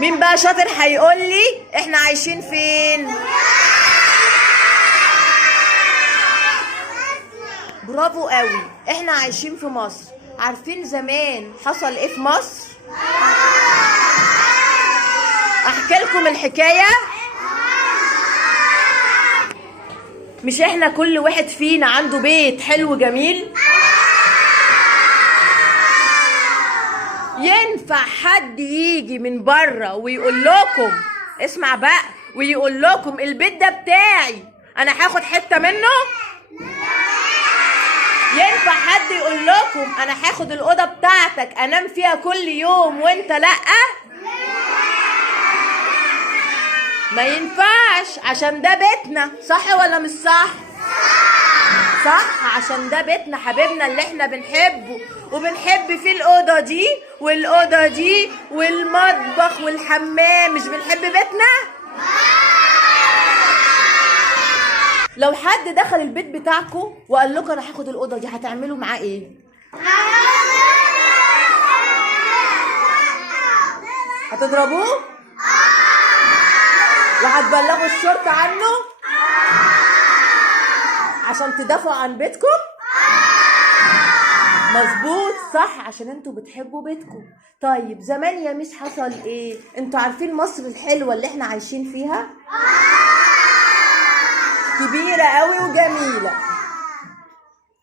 مين بقى شاطر هيقول لي احنا عايشين فين؟ برافو قوي، احنا عايشين في مصر. عارفين زمان حصل ايه في مصر؟ احكي لكم الحكايه. مش احنا كل واحد فينا عنده بيت حلو جميل؟ ينفع حد يجي من بره ويقول لكم، اسمع بقى، ويقول لكم البيت ده بتاعي انا هاخد حته منه؟ ينفع حد يقول لكم انا هاخد الاوضه بتاعتك انام فيها كل يوم وانت لا؟ ما ينفعش، عشان ده بيتنا. صح ولا مش صح؟ صح، عشان ده بيتنا حبيبنا اللي احنا بنحبه، وبنحب فيه الاوضه دي والاوضه دي والمطبخ والحمام. مش بنحب بيتنا؟ لو حد دخل البيت بتاعكم وقال لكم انا هاخد الاوضه دي، هتعملوا معاه ايه؟ هتضربوه؟ وهتبلغوا الشرطه عنه عشان تدافعوا عن بيتكم؟ مظبوط، صح، عشان انتوا بتحبوا بيتكم. طيب زمان يا ميس حصل ايه؟ انتوا عارفين مصر الحلوه اللي احنا عايشين فيها؟ كبيره قوي وجميله.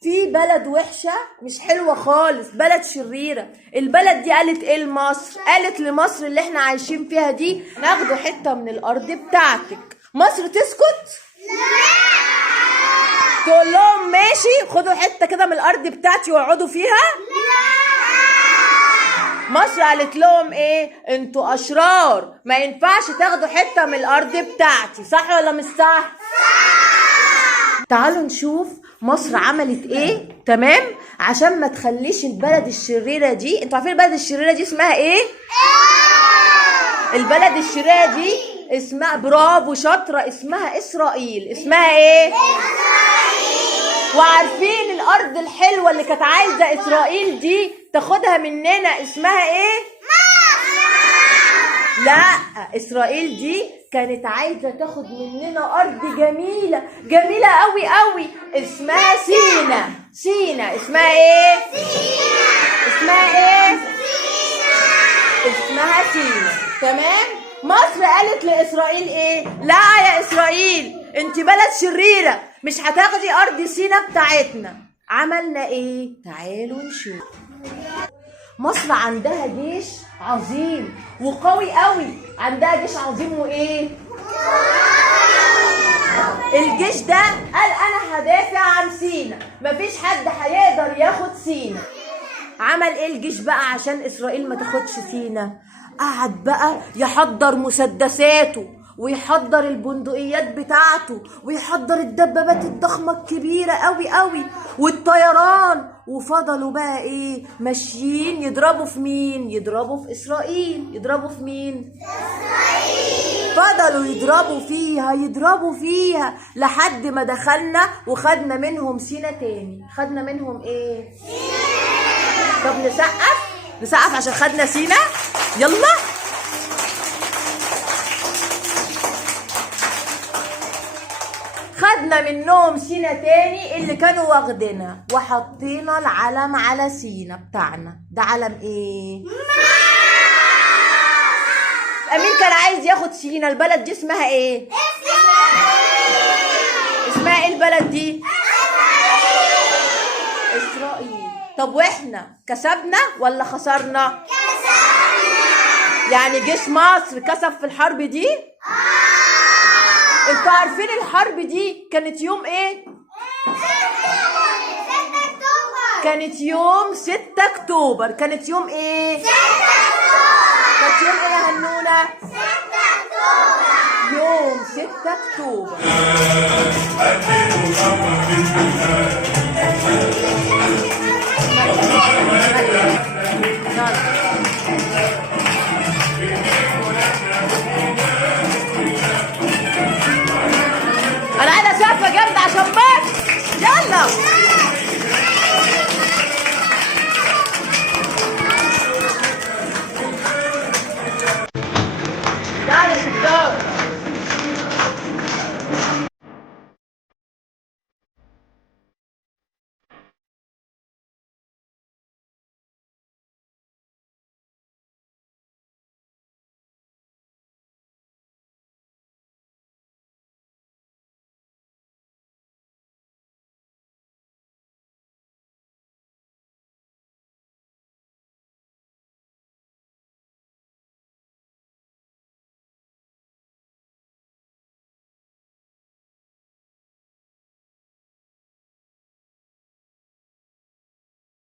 في بلد وحشه مش حلوه خالص، بلد شريره. البلد دي قالت ايه لمصر؟ قالت لمصر اللي احنا عايشين فيها دي ناخدوا حته من الارض بتاعتك. مصر تسكت؟ تقول لهم ماشي خدوا حته كده من الارض بتاعتي واقعدوا فيها؟ مصر قالت لهم ايه؟ انتوا اشرار، ما ينفعش تاخدوا حته من الارض بتاعتي. صح ولا مش صح؟ تعالوا نشوف مصر عملت ايه، تمام، عشان ما تخليش البلد الشريره دي. انتوا عارفين البلد الشريره دي اسمها ايه؟ البلد الشريره دي اسمها، برافو شاطره، اسمها اسرائيل. اسمها ايه؟ وعارفين الارض الحلوه اللي كانت عايزه اسرائيل دي تاخدها مننا اسمها ايه؟ لا، اسرائيل دي كانت عايزه تاخد مننا ارض جميله جميله قوي قوي اسمها سينا. سينا اسمها ايه؟ اسمها ايه؟ اسمها سينا. تمام. مصر قالت لاسرائيل ايه؟ لا يا اسرائيل انت بلد شريره، مش هتاخدي ارض سينا بتاعتنا. عملنا ايه؟ تعالوا نشوف. مصر عندها جيش عظيم وقوي قوي. عندها جيش عظيم وايه؟ الجيش ده قال انا هدافع عن سينا، مفيش حد هيقدر ياخد سينا. عمل ايه الجيش بقى عشان اسرائيل ما تاخدش سينا؟ قعد بقى يحضر مسدساته ويحضر البندقيات بتاعته ويحضر الدبابات الضخمه الكبيره قوي قوي والطيران، وفضلوا بقى ايه؟ ماشيين يضربوا في مين؟ يضربوا في اسرائيل. يضربوا في مين؟ اسرائيل. فضلوا يضربوا فيها لحد ما دخلنا وخدنا منهم سينا تاني. خدنا منهم ايه؟ سينا. طب نسقف عشان خدنا سينا. يلا خدنا منهم سينا تاني اللي كانوا واخدينها، وحطينا العلم على سينا بتاعنا. ده علم ايه؟ مين كان عايز ياخد سينا؟ البلد دي اسمها ايه؟ اسمها ايه البلد دي؟ اسرائيل. طب واحنا كسبنا ولا خسرنا؟ كسبنا. يعني جيش مصر كسب في الحرب دي؟ انتوا عارفين الحرب دي كانت يوم ايه؟ 6 أكتوبر. كانت يوم 6 أكتوبر. كانت يوم ايه؟ 6 أكتوبر. كانت يوم ايه يا هنونة؟ 6 أكتوبر. يوم 6 أكتوبر. يلا.